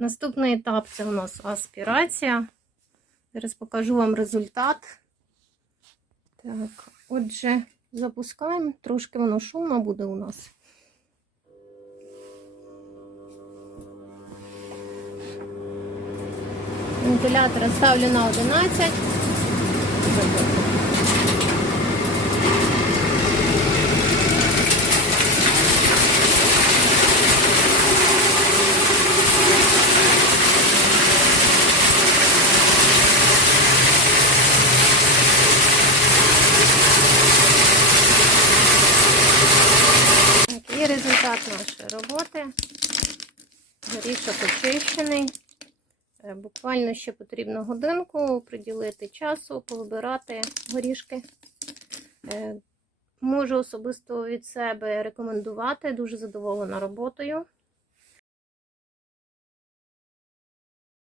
Наступний етап це у нас аспірація. Зараз покажу вам результат. Так, отже, запускаємо. Трошки воно шумно буде у нас. Вентилятор ставлю на 11. Так, і результат нашої роботи. Горішок очищений. Е, Буквально ще потрібно годинку приділити часу, повибирати горішки. Е, Можу особисто від себе рекомендувати, дуже задоволена роботою.